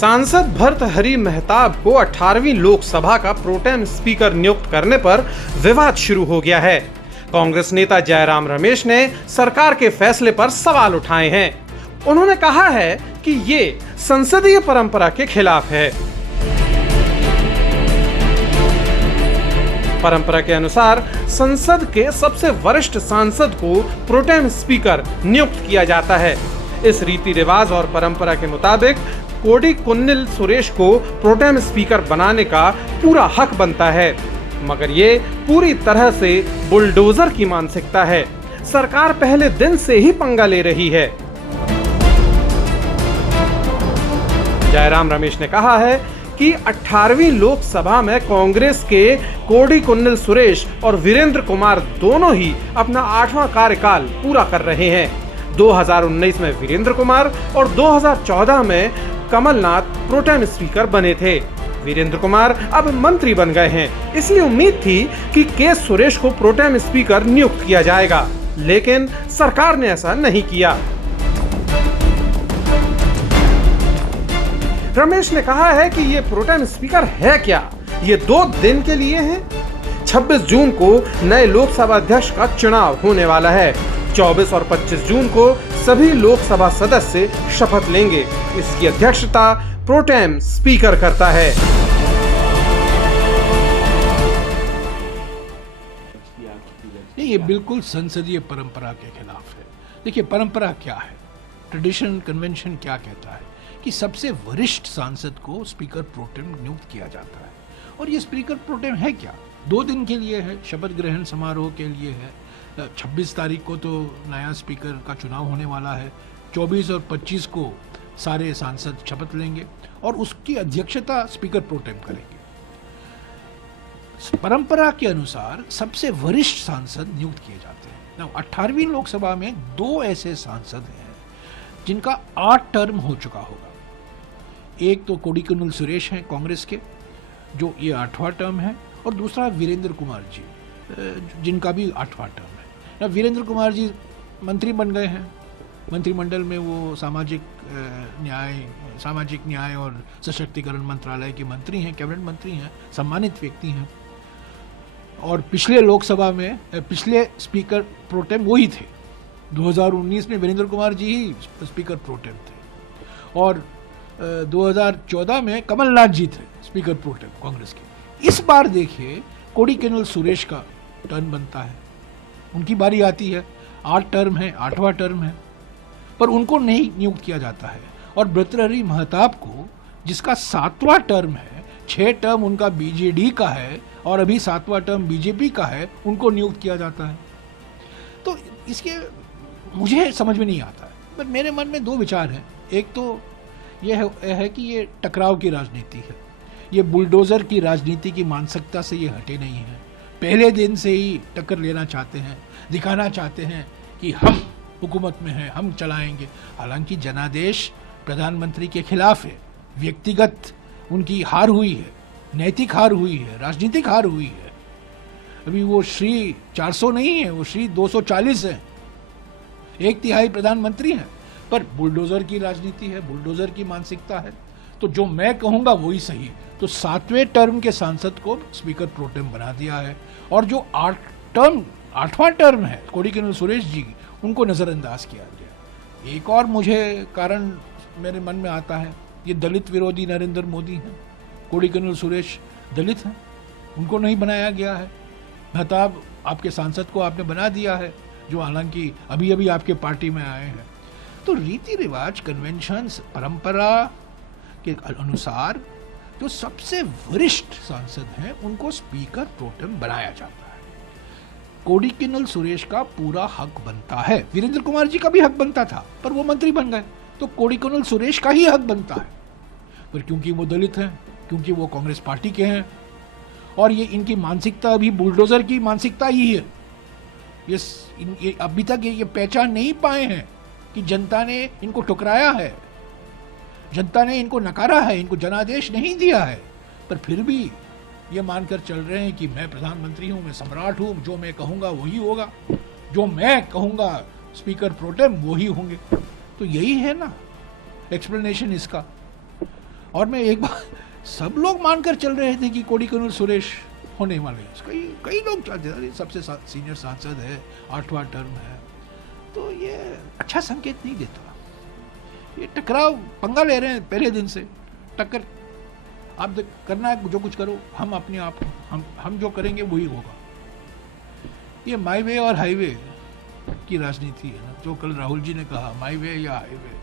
सांसद भर्तृहरि मेहताब को 18वीं लोकसभा का प्रोटेम स्पीकर नियुक्त करने पर विवाद शुरू हो गया है। कांग्रेस नेता जयराम रमेश ने सरकार के फैसले पर सवाल उठाए हैं। उन्होंने कहा है कि ये संसदीय परंपरा के खिलाफ है। परंपरा के अनुसार संसद के सबसे वरिष्ठ सांसद को प्रोटेम स्पीकर नियुक्त किया जाता है। इस रीति रिवाज और परंपरा के मुताबिक कोडिकुन्निल सुरेश को प्रोटेम स्पीकर बनाने का पूरा हक बनता है, मगर ये पूरी तरह से बुलडोजर की मानसिकता है। सरकार पहले दिन से ही पंगा ले रही है। जयराम रमेश ने कहा है कि 18वीं लोकसभा में कांग्रेस के कोडिकुन्निल सुरेश और वीरेंद्र कुमार दोनों ही अपना 8वां कार्यकाल पूरा कर रहे हैं। 2019 में वीरेंद्र कुमार और 2014 में कमलनाथ प्रोटेम स्पीकर बने थे। वीरेंद्र कुमार अब मंत्री बन गए हैं, इसलिए उम्मीद थी कि के सुरेश को प्रोटेम स्पीकर नियुक्त किया जाएगा, लेकिन सरकार ने ऐसा नहीं किया। रमेश ने कहा है कि ये प्रोटेम स्पीकर है क्या? ये 2 दिन के लिए है। 26 जून को नए लोकसभा अध्यक्ष का चुनाव होने वाला है। 24 और 25 जून को सभी लोकसभा सदस्य शपथ लेंगे। इसकी अध्यक्षता प्रोटेम स्पीकर करता है। ये बिल्कुल संसदीय परंपरा के खिलाफ है। देखिए, परंपरा क्या है, ट्रेडिशन कन्वेंशन क्या कहता है कि सबसे वरिष्ठ सांसद को स्पीकर प्रोटेम नियुक्त किया जाता है। और ये स्पीकर प्रोटेम है क्या? 2 दिन के लिए है, शपथ ग्रहण समारोह के लिए है। 26 तारीख को तो नया स्पीकर का चुनाव होने वाला है। 24 और 25 को सारे सांसद शपथ लेंगे और उसकी अध्यक्षता स्पीकर प्रोटेम करेंगे। परंपरा के अनुसार सबसे वरिष्ठ सांसद नियुक्त किए जाते हैं। 18वीं लोकसभा में 2 ऐसे सांसद हैं जिनका 8 टर्म हो चुका होगा। एक तो कोडिकुन्निल सुरेश हैं कांग्रेस के, जो ये 8वां टर्म है, और दूसरा वीरेंद्र कुमार जी, जिनका भी 8वां टर्म है। वीरेंद्र कुमार जी मंत्री बन गए हैं। मंत्रिमंडल में वो सामाजिक न्याय और सशक्तिकरण मंत्रालय के मंत्री हैं, कैबिनेट मंत्री हैं, सम्मानित व्यक्ति हैं। और पिछले लोकसभा में पिछले स्पीकर प्रोटेम वही थे। 2019 में वीरेंद्र कुमार जी ही स्पीकर प्रोटेम थे और 2014 में कमलनाथ जी थे स्पीकर प्रोटेम कांग्रेस के। इस बार देखिए, कोडिकुन्निल सुरेश का टर्न बनता है, उनकी बारी आती है। 8 टर्म है, 8वां टर्म है, पर उनको नहीं नियुक्त किया जाता है। और भर्तृहरि मेहताब को, जिसका 7वां टर्म है, 6 टर्म उनका बीजेडी का है और अभी 7वां टर्म बीजेपी का है, उनको नियुक्त किया जाता है। तो इसके मुझे समझ में नहीं आता है, पर मेरे मन में 2 विचार हैं। एक तो यह है कि ये टकराव की राजनीति है, ये बुलडोजर की राजनीति की मानसिकता से ये हटे नहीं है। पहले दिन से ही टक्कर लेना चाहते हैं, दिखाना चाहते हैं कि हम हुकूमत में हैं, हम चलाएंगे। हालांकि जनादेश प्रधानमंत्री के खिलाफ है, व्यक्तिगत उनकी हार हुई है, नैतिक हार हुई है, राजनीतिक हार हुई है। अभी वो श्री 400 नहीं है, वो श्री 240 है, 1/3 प्रधानमंत्री हैं। पर बुलडोजर की राजनीति है, बुलडोजर की मानसिकता है, तो जो मैं कहूँगा वही सही। तो 7वें टर्म के सांसद को स्पीकर प्रोटेम बना दिया है और जो 8वां टर्म है कोडिकुन्निल सुरेश जी, उनको नज़रअंदाज किया गया। एक और मुझे कारण मेरे मन में आता है, ये दलित विरोधी नरेंद्र मोदी हैं। कोडिकुन्निल सुरेश दलित हैं, उनको नहीं बनाया गया है। मेहताब आपके सांसद को आपने बना दिया है, जो हालांकि अभी अभी आपके पार्टी में आए हैं। तो रीति रिवाज, कन्वेंशंस, परंपरा के अनुसार जो सबसे वरिष्ठ सांसद हैं उनको स्पीकर प्रोटेम बनाया जाता है। कोडिकुन्निल सुरेश का पूरा हक बनता है। वीरेंद्र कुमार जी का भी हक बनता था, पर वो मंत्री बन गए, तो कोडिकुन्निल सुरेश का ही हक बनता है। पर क्योंकि वो दलित हैं, क्योंकि वो कांग्रेस पार्टी के हैं, और ये इनकी मानसिकता अभी बुलडोजर की मानसिकता ही है। ये अभी तक ये पहचान नहीं पाए हैं कि जनता ने इनको ठुकराया है, जनता ने इनको नकारा है, इनको जनादेश नहीं दिया है, पर फिर भी ये मानकर चल रहे हैं कि मैं प्रधानमंत्री हूं, मैं सम्राट हूं, जो मैं कहूंगा वही होगा, जो मैं कहूंगा स्पीकर प्रोटेम वही होंगे। तो यही है ना एक्सप्लेनेशन इसका। और मैं एक बार सब लोग मानकर चल रहे थे कि कोडिकुनिल सुरेश होने वाले हैं। कई कई लोग चाहते थे, सबसे सीनियर सांसद है, 8वां टर्म है, तो ये अच्छा संकेत नहीं देता। ये टकराव पंगा ले रहे हैं पहले दिन से, टक्कर। आप करना है जो कुछ करो, हम अपने आप हम जो करेंगे वही होगा। ये माई वे और हाईवे की राजनीति है ना, जो कल राहुल जी ने कहा, माई वे या हाईवे।